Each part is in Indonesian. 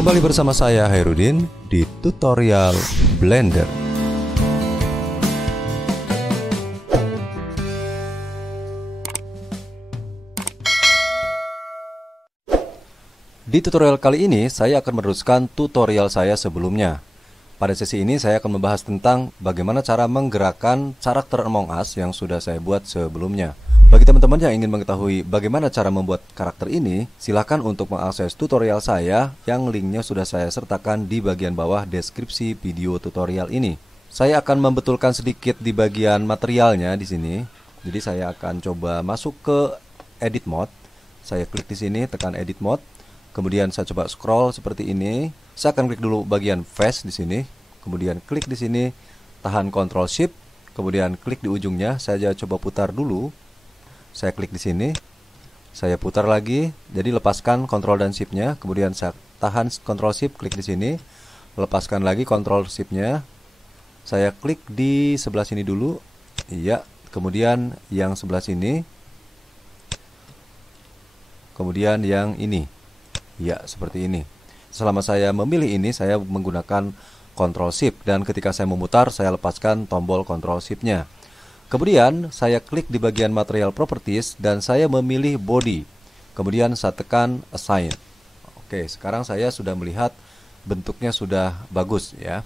Kembali bersama saya Hairudin di tutorial Blender. Di tutorial kali ini saya akan meneruskan tutorial saya sebelumnya. Pada sesi ini saya akan membahas tentang bagaimana cara menggerakkan karakter Among Us yang sudah saya buat sebelumnya. Bagi teman-teman yang ingin mengetahui bagaimana cara membuat karakter ini, silakan untuk mengakses tutorial saya yang linknya sudah saya sertakan di bagian bawah deskripsi video tutorial ini. Saya akan membetulkan sedikit di bagian materialnya di sini. Jadi saya akan coba masuk ke edit mode. Saya klik di sini, tekan edit mode. Kemudian saya coba scroll seperti ini. Saya akan klik dulu bagian face di sini. Kemudian klik di sini, tahan Ctrl Shift. Kemudian klik di ujungnya. Saya coba putar dulu. Saya klik di sini. Saya putar lagi. Jadi lepaskan Ctrl dan Shift-nya. Kemudian saya tahan Ctrl Shift, klik di sini. Lepaskan lagi Ctrl Shift-nya. Saya klik di sebelah sini dulu. Iya. Kemudian yang sebelah sini. Kemudian yang ini. Ya, seperti ini. Selama saya memilih ini, saya menggunakan Ctrl Shift. Dan ketika saya memutar, saya lepaskan tombol Ctrl Shift-nya. Kemudian, saya klik di bagian Material Properties dan saya memilih Body. Kemudian, saya tekan Assign. Oke, sekarang saya sudah melihat bentuknya sudah bagus ya.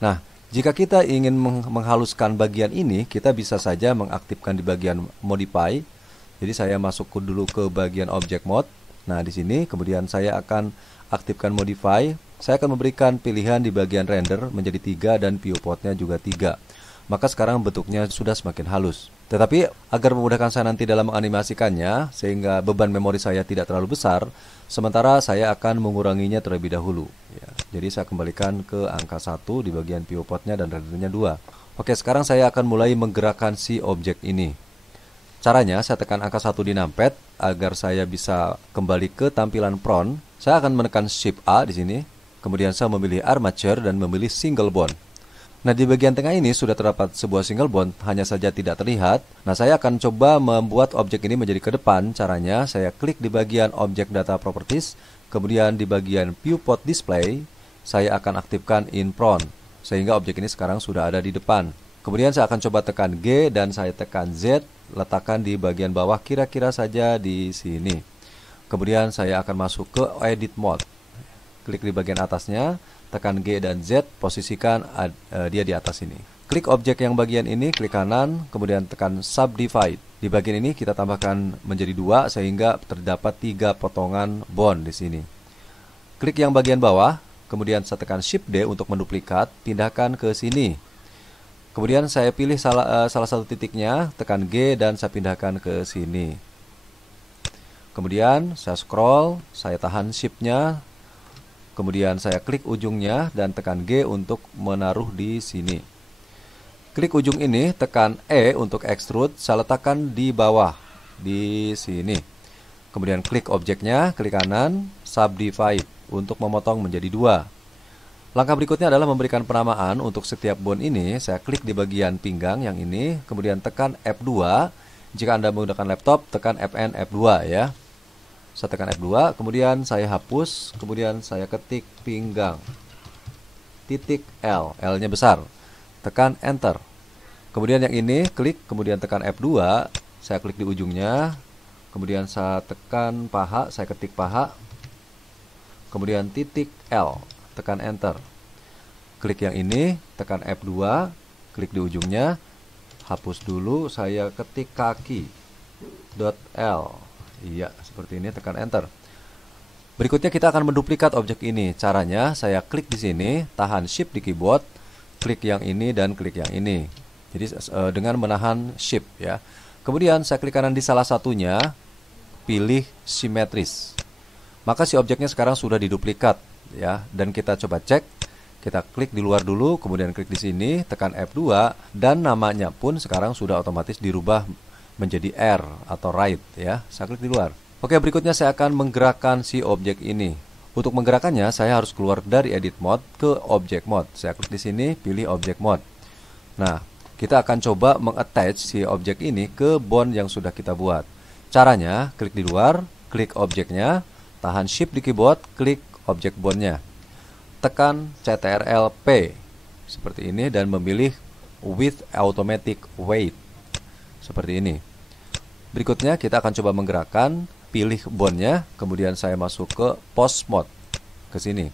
Nah, jika kita ingin menghaluskan bagian ini, kita bisa saja mengaktifkan di bagian Modify. Jadi, saya masuk dulu ke bagian Object Mode. Nah, di sini kemudian saya akan aktifkan Modify. Saya akan memberikan pilihan di bagian Render menjadi 3 dan Viewportnya juga 3. Maka sekarang bentuknya sudah semakin halus. Tetapi agar memudahkan saya nanti dalam menganimasikannya, sehingga beban memori saya tidak terlalu besar, sementara saya akan menguranginya terlebih dahulu ya. Jadi saya kembalikan ke angka 1 di bagian Viewportnya dan Rendernya 2. Oke, sekarang saya akan mulai menggerakkan si objek ini. Caranya, saya tekan angka 1 di numpad agar saya bisa kembali ke tampilan front. Saya akan menekan Shift A di sini. Kemudian saya memilih Armature dan memilih Single Bond. Nah, di bagian tengah ini sudah terdapat sebuah single bond, hanya saja tidak terlihat. Nah, saya akan coba membuat objek ini menjadi ke depan. Caranya, saya klik di bagian Object Data Properties. Kemudian di bagian Viewport Display, saya akan aktifkan In Front. Sehingga objek ini sekarang sudah ada di depan. Kemudian saya akan coba tekan G dan saya tekan Z, letakkan di bagian bawah kira-kira saja di sini. Kemudian saya akan masuk ke Edit Mode. Klik di bagian atasnya, tekan G dan Z, posisikan dia di atas ini. Klik objek yang bagian ini, klik kanan, kemudian tekan Subdivide. Di bagian ini kita tambahkan menjadi 2 sehingga terdapat 3 potongan bond di sini. Klik yang bagian bawah, kemudian saya tekan Shift D untuk menduplikat, pindahkan ke sini. Kemudian saya pilih salah satu titiknya, tekan G dan saya pindahkan ke sini. Kemudian saya scroll, saya tahan Shift-nya. Kemudian saya klik ujungnya dan tekan G untuk menaruh di sini. Klik ujung ini, tekan E untuk extrude, saya letakkan di bawah, di sini. Kemudian klik objeknya, klik kanan, Subdivide untuk memotong menjadi 2. Langkah berikutnya adalah memberikan penamaan untuk setiap bond ini. Saya klik di bagian pinggang yang ini, kemudian tekan F2. Jika Anda menggunakan laptop, tekan Fn F2 ya. Saya tekan F2, kemudian saya hapus, kemudian saya ketik pinggang. Titik L, L-nya besar. Tekan Enter. Kemudian yang ini, klik, kemudian tekan F2. Saya klik di ujungnya. Kemudian saya tekan paha, saya ketik paha. Kemudian titik L. Tekan Enter. Klik yang ini, tekan F2, klik di ujungnya, hapus dulu, saya ketik kaki .l. Iya, seperti ini, tekan Enter. Berikutnya kita akan menduplikat objek ini. Caranya, saya klik di sini, tahan Shift di keyboard, klik yang ini dan klik yang ini. Jadi dengan menahan Shift ya. Kemudian saya klik kanan di salah satunya, pilih simetris. Maka si objeknya sekarang sudah diduplikat. Ya, dan kita coba cek, kita klik di luar dulu, kemudian klik di sini, tekan F2, dan namanya pun sekarang sudah otomatis dirubah menjadi R atau right ya. Saya klik di luar. Oke, berikutnya saya akan menggerakkan si objek ini. Untuk menggerakkannya, saya harus keluar dari Edit Mode ke Object Mode. Saya klik di sini, pilih Object Mode. Nah, kita akan coba mengattach si objek ini ke bond yang sudah kita buat. Caranya, klik di luar, klik objeknya, tahan Shift di keyboard, klik objek bondnya. Tekan Ctrl P seperti ini dan memilih with automatic weight seperti ini. Berikutnya kita akan coba menggerakkan, pilih bondnya, kemudian saya masuk ke pause mode ke sini.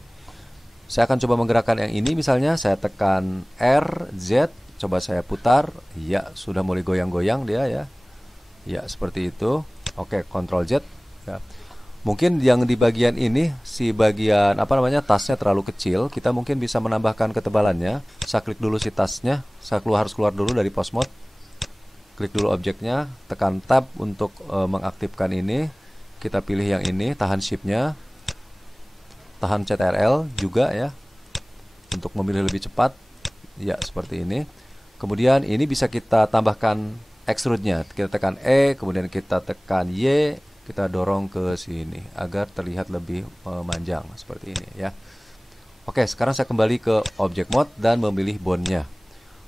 Saya akan coba menggerakkan yang ini, misalnya saya tekan R, Z, coba saya putar, ya sudah mulai goyang-goyang dia ya. Ya seperti itu. Oke, Ctrl Z ya. Mungkin yang di bagian ini, si bagian tasnya terlalu kecil, kita mungkin bisa menambahkan ketebalannya. Saya klik dulu si tasnya, saya harus keluar dulu dari pause mode. Klik dulu objeknya, tekan tab untuk mengaktifkan ini. Kita pilih yang ini, tahan shift-nya, tahan Ctrl juga ya, untuk memilih lebih cepat. Ya seperti ini. Kemudian ini bisa kita tambahkan extrude-nya. Kita tekan E, kemudian kita tekan Y. Kita dorong ke sini agar terlihat lebih memanjang seperti ini ya. Oke, sekarang saya kembali ke object mode dan memilih bondnya.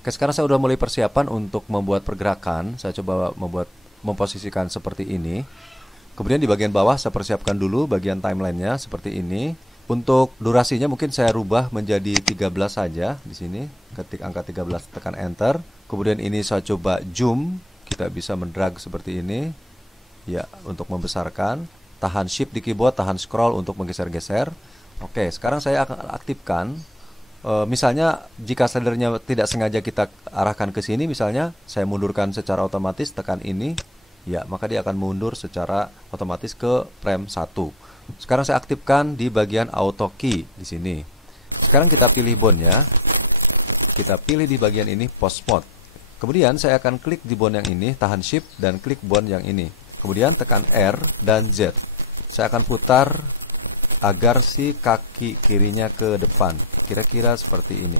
Oke, sekarang saya sudah mulai persiapan untuk membuat pergerakan. Saya coba memposisikan seperti ini. Kemudian di bagian bawah saya persiapkan dulu bagian timelinenya seperti ini. Untuk durasinya mungkin saya rubah menjadi 13 saja di sini. Ketik angka 13 tekan enter. Kemudian ini saya coba zoom. Kita bisa mendrag seperti ini. Ya, untuk membesarkan, tahan shift di keyboard, tahan scroll untuk menggeser-geser. Oke, sekarang saya akan aktifkan. Misalnya jika slidernya tidak sengaja kita arahkan ke sini, misalnya saya mundurkan secara otomatis, tekan ini, ya maka dia akan mundur secara otomatis ke frame 1. Sekarang saya aktifkan di bagian auto key di sini. Sekarang kita pilih bondnya, kita pilih di bagian ini pause mode. Kemudian saya akan klik di bond yang ini, tahan shift dan klik bond yang ini. Kemudian tekan R dan Z. Saya akan putar agar si kaki kirinya ke depan. Kira-kira seperti ini.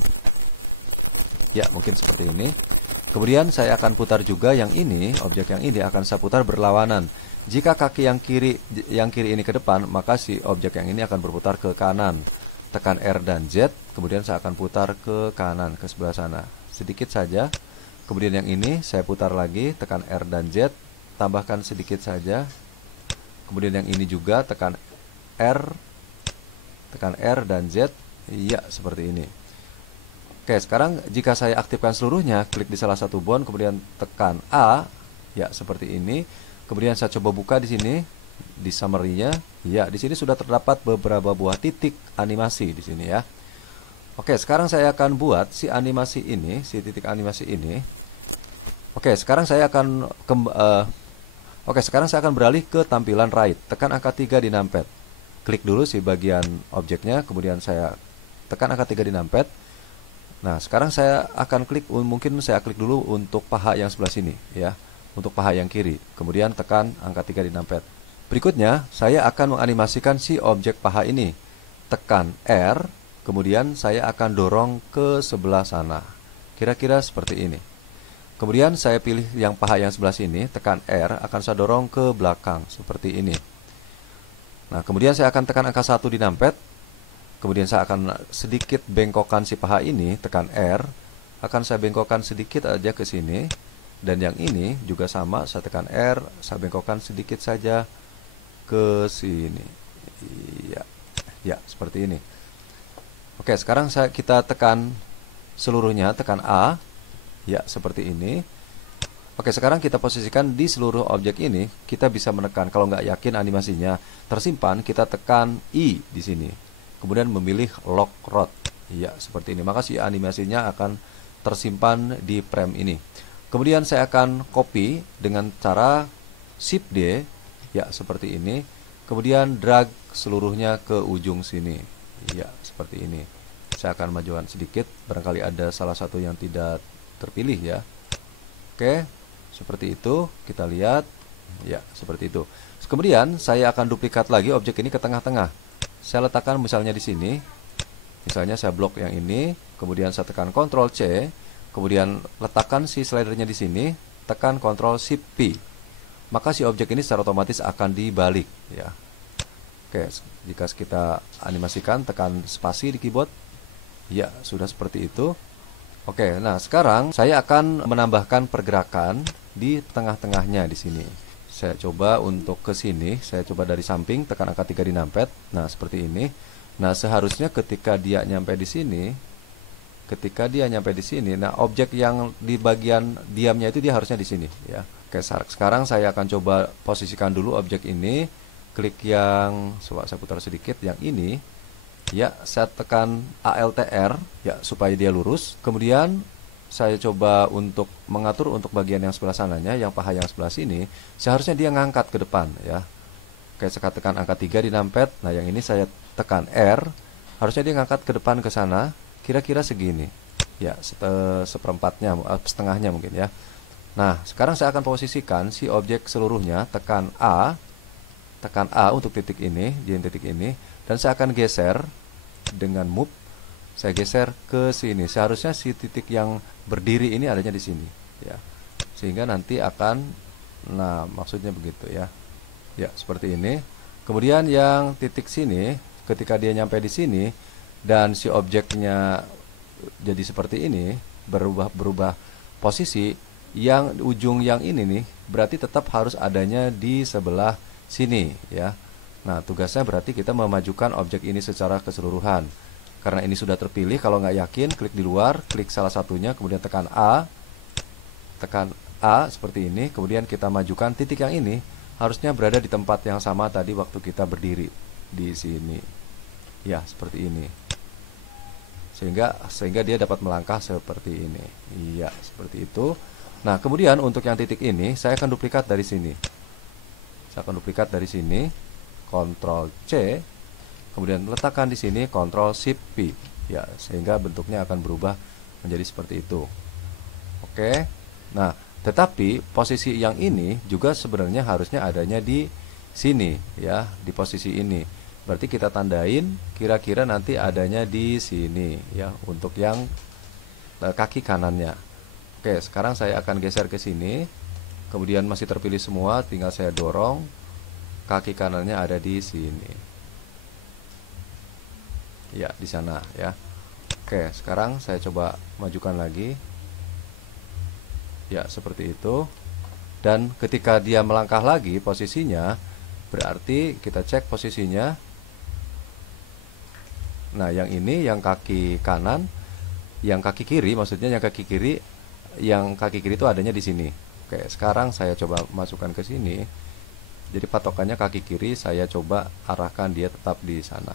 Ya, mungkin seperti ini. Kemudian saya akan putar juga yang ini, objek yang ini akan saya putar berlawanan. Jika kaki yang kiri ini ke depan, maka si objek yang ini akan berputar ke kanan. Tekan R dan Z, kemudian saya akan putar ke kanan, ke sebelah sana. Sedikit saja. Kemudian yang ini saya putar lagi, tekan R dan Z. Tambahkan sedikit saja. Kemudian yang ini juga tekan R dan Z. Iya, seperti ini. Oke, sekarang jika saya aktifkan seluruhnya, klik di salah satu bond, kemudian tekan A. Ya, seperti ini. Kemudian saya coba buka di sini di summary-nya. Ya, di sini sudah terdapat beberapa buah titik animasi di sini ya. Oke, sekarang saya akan buat si animasi ini, si titik animasi ini. Oke, sekarang saya akan beralih ke tampilan right. Tekan angka 3 di numpad. Klik dulu si bagian objeknya, kemudian saya tekan angka 3 di numpad. Nah, sekarang saya akan klik, mungkin saya klik dulu untuk paha yang sebelah sini ya, untuk paha yang kiri. Kemudian tekan angka 3 di numpad. Berikutnya, saya akan menganimasikan si objek paha ini. Tekan R, kemudian saya akan dorong ke sebelah sana. Kira-kira seperti ini. Kemudian saya pilih yang paha yang sebelah sini, tekan R, akan saya dorong ke belakang seperti ini. Nah, kemudian saya akan tekan angka 1 di numpad. Kemudian saya akan sedikit bengkokkan si paha ini, tekan R, akan saya bengkokkan sedikit aja ke sini. Dan yang ini juga sama, saya tekan R, saya bengkokkan sedikit saja ke sini. Ya, seperti ini. Oke, sekarang kita tekan seluruhnya, tekan A. Ya, seperti ini. Oke, sekarang kita posisikan di seluruh objek ini. Kita bisa menekan, kalau nggak yakin animasinya tersimpan, kita tekan I di sini. Kemudian memilih lock rod. Ya, seperti ini. Maka si animasinya akan tersimpan di frame ini. Kemudian saya akan copy dengan cara Shift D. Ya, seperti ini. Kemudian drag seluruhnya ke ujung sini. Ya, seperti ini. Saya akan majukan sedikit. Barangkali ada salah satu yang tidak terpilih ya. Oke, seperti itu kita lihat ya, seperti itu. Kemudian saya akan duplikat lagi objek ini ke tengah-tengah. Saya letakkan misalnya di sini. Misalnya saya blok yang ini, kemudian saya tekan Ctrl C, kemudian letakkan si slidernya di sini, tekan Ctrl Shift P. Maka si objek ini secara otomatis akan dibalik ya. Oke, jika kita animasikan, tekan spasi di keyboard. Ya, sudah seperti itu. Oke, nah sekarang saya akan menambahkan pergerakan di tengah-tengahnya di sini. Saya coba untuk ke sini, saya coba dari samping, tekan angka 3 di numpad. Nah, seperti ini. Nah, seharusnya ketika dia nyampe di sini, nah objek yang di bagian diamnya itu dia harusnya di sini ya. Oke, sekarang saya akan coba posisikan dulu objek ini. Klik yang, coba saya putar sedikit, yang ini. Ya, saya tekan ALTR ya supaya dia lurus. Kemudian saya coba untuk mengatur untuk bagian yang sebelah sananya, yang paha yang sebelah sini, seharusnya dia ngangkat ke depan ya. Oke, saya tekan angka 3 di numpad. Nah, yang ini saya tekan R, harusnya dia ngangkat ke depan ke sana, kira-kira segini. Ya, seperempatnya, setengahnya mungkin ya. Nah, sekarang saya akan posisikan si objek seluruhnya, tekan A untuk titik ini, di titik ini, dan saya akan geser dengan move. Saya geser ke sini. Seharusnya si titik yang berdiri ini adanya di sini ya. Sehingga nanti akan, nah maksudnya begitu ya. Ya, seperti ini. Kemudian yang titik sini, ketika dia nyampe di sini dan si objeknya jadi seperti ini, berubah posisi, yang ujung yang ini nih berarti tetap harus adanya di sebelah sini ya. Nah, tugasnya berarti kita memajukan objek ini secara keseluruhan. Karena ini sudah terpilih, kalau nggak yakin klik di luar, klik salah satunya, kemudian tekan A seperti ini, kemudian kita majukan titik yang ini harusnya berada di tempat yang sama tadi waktu kita berdiri di sini. Ya, seperti ini. Sehingga dia dapat melangkah seperti ini. Iya, seperti itu. Nah, kemudian untuk yang titik ini saya akan duplikat dari sini. Ctrl C, kemudian letakkan di sini Ctrl Shift P. Ya, sehingga bentuknya akan berubah menjadi seperti itu. Oke. Nah, tetapi posisi yang ini juga sebenarnya harusnya adanya di sini ya, di posisi ini. Berarti kita tandain kira-kira nanti adanya di sini ya untuk yang kaki kanannya. Oke, sekarang saya akan geser ke sini. Kemudian masih terpilih semua, tinggal saya dorong. Kaki kanannya ada di sini. Ya, di sana ya. Oke, sekarang saya coba majukan lagi. Ya, seperti itu. Dan ketika dia melangkah lagi posisinya, berarti kita cek posisinya. Nah, yang ini yang kaki kanan, yang kaki kiri maksudnya, yang kaki kiri itu adanya di sini. Oke, sekarang saya coba masukkan ke sini. Jadi patokannya kaki kiri, saya coba arahkan dia tetap di sana.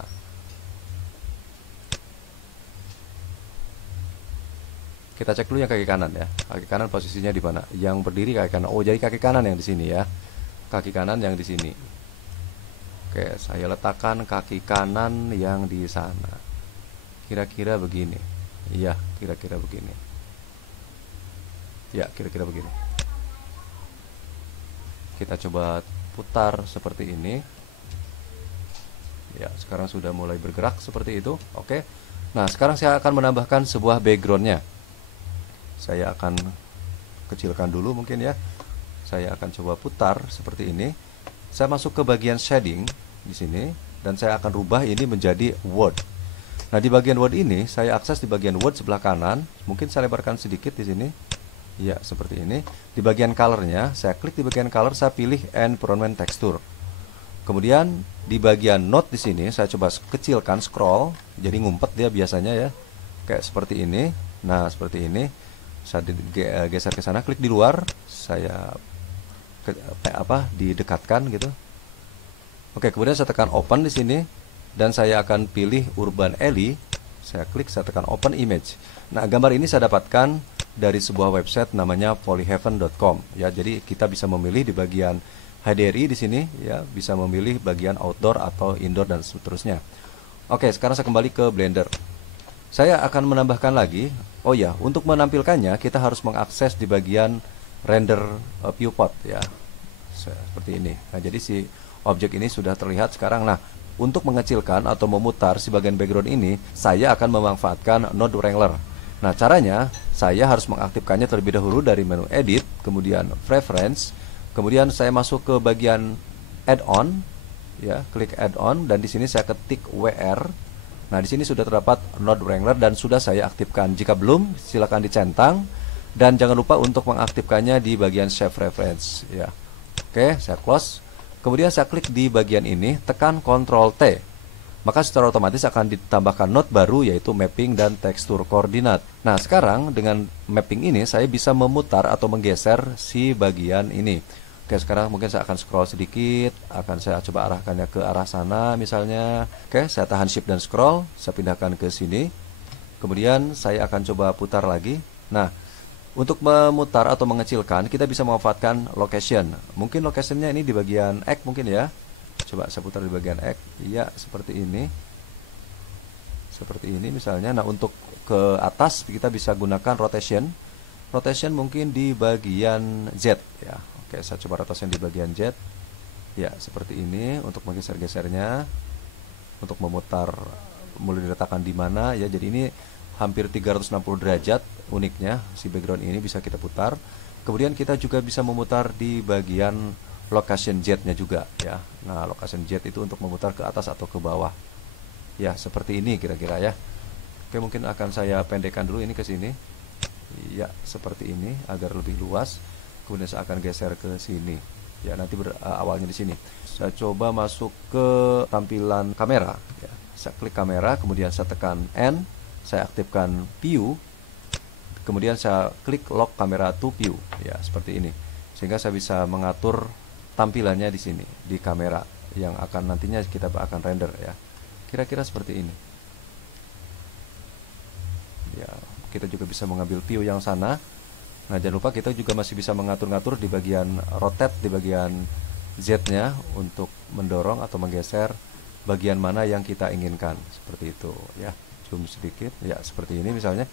Kita cek dulu yang kaki kanan ya. Kaki kanan posisinya di mana? Yang berdiri kaki kanan. Oh, jadi kaki kanan yang di sini ya. Kaki kanan yang di sini. Oke, saya letakkan kaki kanan yang di sana. Kira-kira begini. Iya, kira-kira begini. Ya, kira-kira begini. Kita coba putar seperti ini. Ya, sekarang sudah mulai bergerak seperti itu. Oke. Nah, sekarang saya akan menambahkan sebuah backgroundnya. Saya akan kecilkan dulu mungkin ya. Saya akan coba putar seperti ini. Saya masuk ke bagian shading di sini dan saya akan rubah ini menjadi word. Nah, di bagian word ini saya akses di bagian word sebelah kanan. Mungkin saya lebarkan sedikit di sini. Ya, seperti ini. Di bagian colornya, saya klik di bagian color, saya pilih environment texture. Kemudian di bagian note di sini saya coba kecilkan, scroll, jadi ngumpet dia biasanya ya, kayak seperti ini. Nah, seperti ini. Saya geser ke sana, klik di luar, saya didekatkan gitu. Oke, kemudian saya tekan open di sini dan saya akan pilih urban alley. Saya klik, saya tekan open image. Nah, gambar ini saya dapatkan dari sebuah website namanya polyheaven.com ya. Jadi kita bisa memilih di bagian HDRI di sini ya, bisa memilih bagian outdoor atau indoor dan seterusnya. Oke, sekarang saya kembali ke Blender. Saya akan menambahkan lagi. Oh ya, untuk menampilkannya kita harus mengakses di bagian render viewport ya. Seperti ini. Nah, jadi si objek ini sudah terlihat sekarang. Nah, untuk mengecilkan atau memutar si bagian background ini, saya akan memanfaatkan Node Wrangler. Nah, caranya saya harus mengaktifkannya terlebih dahulu dari menu Edit, kemudian Preference, kemudian saya masuk ke bagian Add-on, ya, klik Add-on dan di sini saya ketik WR. Nah, di sini sudah terdapat Node Wrangler dan sudah saya aktifkan. Jika belum, silakan dicentang dan jangan lupa untuk mengaktifkannya di bagian Save Reference, ya. Oke, saya close. Kemudian saya klik di bagian ini, tekan Ctrl T. maka secara otomatis akan ditambahkan node baru yaitu mapping dan tekstur koordinat. Nah, sekarang dengan mapping ini saya bisa memutar atau menggeser si bagian ini. Oke, sekarang mungkin saya akan scroll sedikit, akan saya coba arahkannya ke arah sana misalnya. Oke, saya tahan shift dan scroll, saya pindahkan ke sini. Kemudian saya akan coba putar lagi. Nah, untuk memutar atau mengecilkan, kita bisa memanfaatkan location. Mungkin locationnya ini di bagian X mungkin ya. Coba saya putar di bagian X. Iya, seperti ini. Seperti ini misalnya. Nah, untuk ke atas kita bisa gunakan rotation. Rotation mungkin di bagian Z ya. Oke, saya coba rotation di bagian Z. Ya, seperti ini untuk menggeser-gesernya. Untuk memutar mulai diletakkan di mana ya. Jadi ini hampir 360 derajat uniknya si background ini bisa kita putar. Kemudian kita juga bisa memutar di bagian location Z-nya juga ya. Nah, location Z itu untuk memutar ke atas atau ke bawah. Ya, seperti ini kira-kira ya. Oke, mungkin akan saya pendekkan dulu ini ke sini. Ya, seperti ini agar lebih luas. Kemudian saya akan geser ke sini. Ya, nanti awalnya di sini. Saya coba masuk ke tampilan kamera ya. Saya klik kamera, kemudian saya tekan N, saya aktifkan view. Kemudian saya klik lock kamera to view ya, seperti ini. Sehingga saya bisa mengatur tampilannya di sini di kamera yang akan nantinya kita akan render ya. Kira-kira seperti ini. Ya, kita juga bisa mengambil view yang sana. Nah, jangan lupa kita juga masih bisa mengatur-ngatur di bagian rotate di bagian Z-nya untuk mendorong atau menggeser bagian mana yang kita inginkan. Seperti itu ya. Zoom sedikit ya, seperti ini misalnya.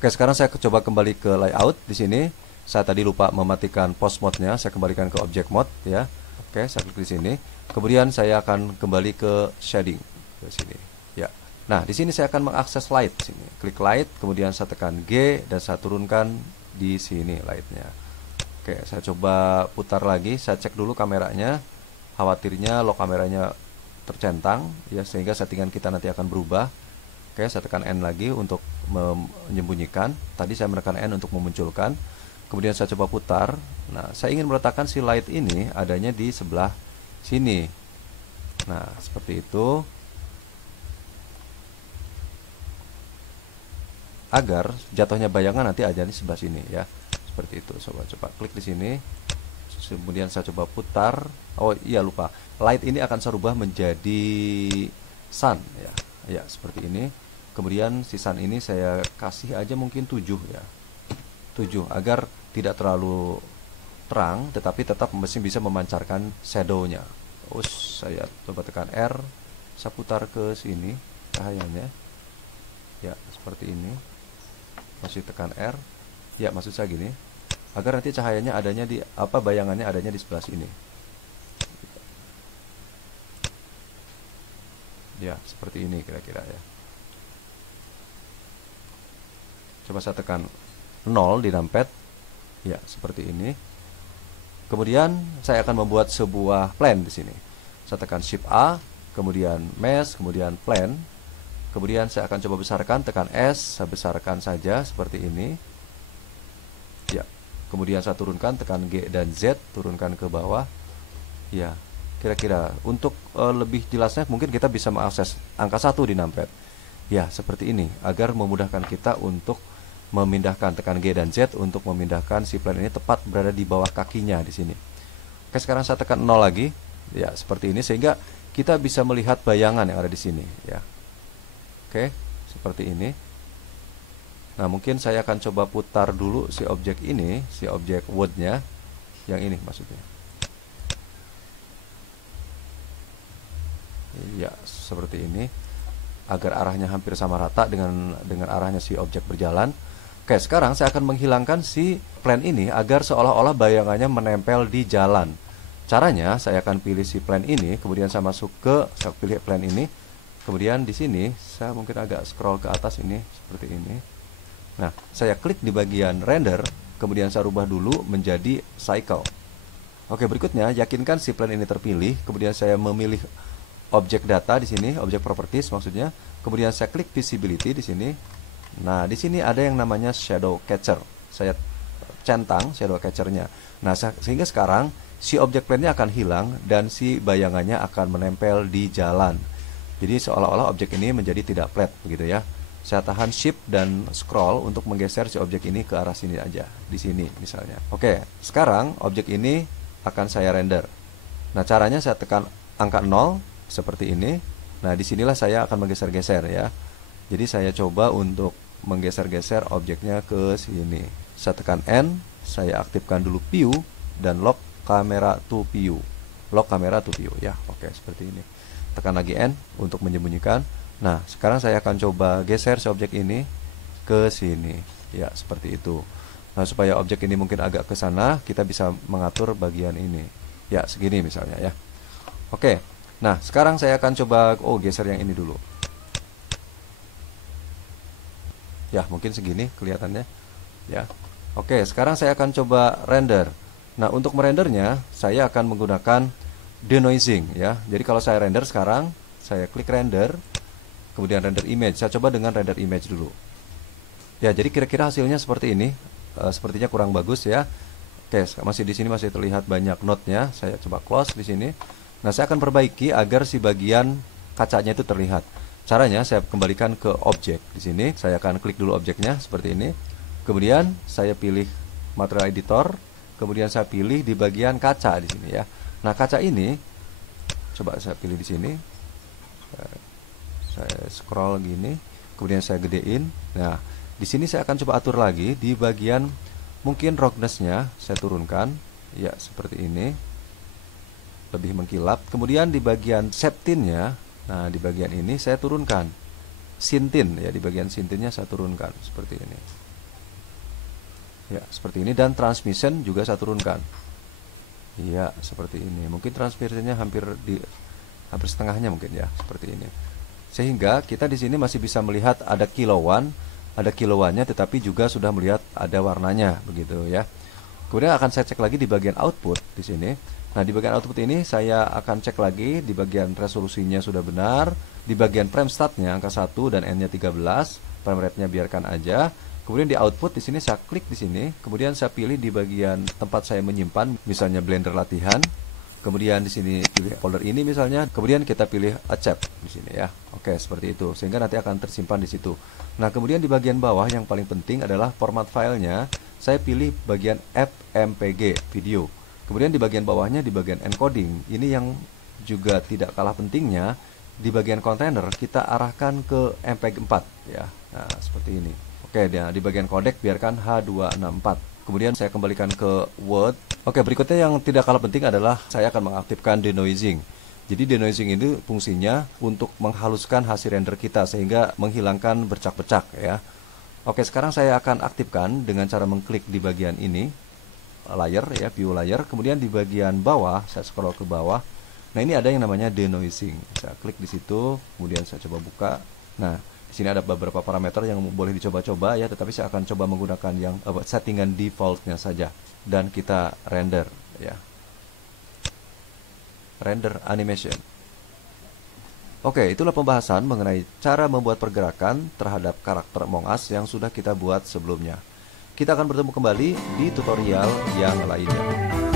Oke, sekarang saya coba kembali ke layout di sini. Saya tadi lupa mematikan pose mode-nya, saya kembalikan ke object mode ya. Oke, saya klik di sini. Kemudian saya akan kembali ke shading ke sini. Ya. Nah, di sini saya akan mengakses light sini. Klik light, kemudian saya tekan G dan saya turunkan di sini light-nya. Oke, saya coba putar lagi, saya cek dulu kameranya. Khawatirnya lock kameranya tercentang ya, sehingga settingan kita nanti akan berubah. Oke, saya tekan N lagi untuk menyembunyikan. Tadi saya menekan N untuk memunculkan. Kemudian saya coba putar. Nah, saya ingin meletakkan si light ini adanya di sebelah sini. Nah, seperti itu. Agar jatuhnya bayangan nanti ada di sebelah sini ya. Seperti itu. Coba klik di sini. Kemudian saya coba putar. Oh iya, lupa. Light ini akan saya rubah menjadi sun ya. Ya, seperti ini. Kemudian si sun ini saya kasih aja mungkin 7 ya. 7 agar tidak terlalu terang tetapi tetap mesin bisa memancarkan shadow-nya. Saya coba tekan R, saya putar ke sini cahayanya. Ya, seperti ini. Masih tekan R. Ya, maksud saya gini, agar nanti cahayanya adanya di bayangannya adanya di sebelah sini. Ya, seperti ini kira-kira ya. Coba saya tekan 0 di numpad. Ya, seperti ini. Kemudian saya akan membuat sebuah plane di sini. Saya tekan Shift A, kemudian Mesh, kemudian Plane. Kemudian saya akan coba besarkan, tekan S, saya besarkan saja seperti ini. Ya. Kemudian saya turunkan, tekan G dan Z, turunkan ke bawah. Ya, kira-kira untuk lebih jelasnya mungkin kita bisa mengakses angka 1 di numpad. Ya, seperti ini agar memudahkan kita untuk memindahkan, tekan G dan Z untuk memindahkan si plane ini tepat berada di bawah kakinya di sini. Oke, sekarang saya tekan 0 lagi. Ya, seperti ini sehingga kita bisa melihat bayangan yang ada di sini ya. Oke, seperti ini. Nah, mungkin saya akan coba putar dulu si objek ini, si objek wood-nya yang ini maksudnya. Ya, seperti ini agar arahnya hampir sama rata dengan arahnya si objek berjalan. Oke, sekarang saya akan menghilangkan si plane ini agar seolah-olah bayangannya menempel di jalan. Caranya, saya akan pilih si plane ini, kemudian saya pilih plane ini. Kemudian di sini, saya mungkin agak scroll ke atas ini, seperti ini. Nah, saya klik di bagian render, kemudian saya rubah dulu menjadi cycle. Oke, berikutnya, yakinkan si plane ini terpilih, kemudian saya memilih objek data di sini, objek properties maksudnya. Kemudian saya klik visibility di sini. Nah, di sini ada yang namanya shadow catcher. Saya centang shadow catchernya. Nah, sehingga sekarang si objek plane-nya akan hilang dan si bayangannya akan menempel di jalan. Jadi seolah-olah objek ini menjadi tidak flat begitu ya. Saya tahan shift dan scroll untuk menggeser si objek ini ke arah sini aja, di sini misalnya. Oke, sekarang objek ini akan saya render. Nah, caranya saya tekan angka 0 seperti ini. Nah, disinilah saya akan menggeser-geser ya. Jadi saya coba untuk menggeser-geser objeknya ke sini. Saya tekan N, saya aktifkan dulu view dan lock camera to view. Lock camera to view ya. Oke, seperti ini. Tekan lagi N untuk menyembunyikan. Nah, sekarang saya akan coba geser si objek ini ke sini. Ya, seperti itu. Nah, supaya objek ini mungkin agak ke sana, kita bisa mengatur bagian ini. Ya, segini misalnya ya. Oke. Nah, sekarang saya akan coba geser yang ini dulu. Ya, mungkin segini kelihatannya. Ya. Oke, sekarang saya akan coba render. Nah, untuk merendernya, saya akan menggunakan denoising ya. Jadi kalau saya render sekarang, saya klik render. Kemudian render image, saya coba dengan render image dulu. Ya, jadi kira-kira hasilnya seperti ini. Sepertinya kurang bagus ya. Oke, masih di sini masih terlihat banyak node-nya. Saya coba close di sini. Nah, saya akan perbaiki agar si bagian kacanya itu terlihat. Caranya saya kembalikan ke objek di sini. Saya akan klik dulu objeknya seperti ini. Kemudian saya pilih material editor. Kemudian saya pilih di bagian kaca di sini ya. Nah, kaca ini coba saya pilih di sini. Saya scroll gini, kemudian saya gedein. Nah, di sini saya akan coba atur lagi di bagian mungkin roughness-nya saya turunkan, ya seperti ini, lebih mengkilap. Kemudian di bagian setting-nya, nah di bagian ini saya turunkan sintin, ya di bagian sintinnya saya turunkan seperti ini, ya seperti ini. Dan transmission juga saya turunkan, ya seperti ini. Mungkin transmissionnya hampir setengahnya mungkin ya seperti ini. Sehingga kita di sini masih bisa melihat ada kilowatnya, tetapi juga sudah melihat ada warnanya begitu ya. Kemudian akan saya cek lagi di bagian output di sini. Nah, di bagian output ini saya akan cek lagi di bagian resolusinya sudah benar, di bagian frame startnya angka 1 dan N-nya 13, frame rate-nya biarkan aja. Kemudian di output di sini saya klik di sini, kemudian saya pilih di bagian tempat saya menyimpan, misalnya Blender latihan. Kemudian di sini pilih folder ini misalnya, kemudian kita pilih accept di sini ya. Oke, seperti itu. Sehingga nanti akan tersimpan di situ. Nah, kemudian di bagian bawah yang paling penting adalah format filenya. Saya pilih bagian FMPG video. Kemudian di bagian bawahnya di bagian encoding. Ini yang juga tidak kalah pentingnya. Di bagian kontainer kita arahkan ke MPEG-4 ya. Nah, seperti ini. Oke, di bagian codec biarkan H264. Kemudian saya kembalikan ke Word. Oke, berikutnya yang tidak kalah penting adalah saya akan mengaktifkan denoising. Jadi denoising ini fungsinya untuk menghaluskan hasil render kita sehingga menghilangkan bercak-bercak ya. Oke, sekarang saya akan aktifkan dengan cara mengklik di bagian ini, layer ya, view layer. Kemudian di bagian bawah saya scroll ke bawah. Nah, ini ada yang namanya denoising. Saya klik di situ, kemudian saya coba buka. Nah, di sini ada beberapa parameter yang boleh dicoba-coba ya, tetapi saya akan coba menggunakan yang settingan defaultnya saja dan kita render ya. Render animation. Oke, itulah pembahasan mengenai cara membuat pergerakan terhadap karakter Among Us yang sudah kita buat sebelumnya. Kita akan bertemu kembali di tutorial yang lainnya.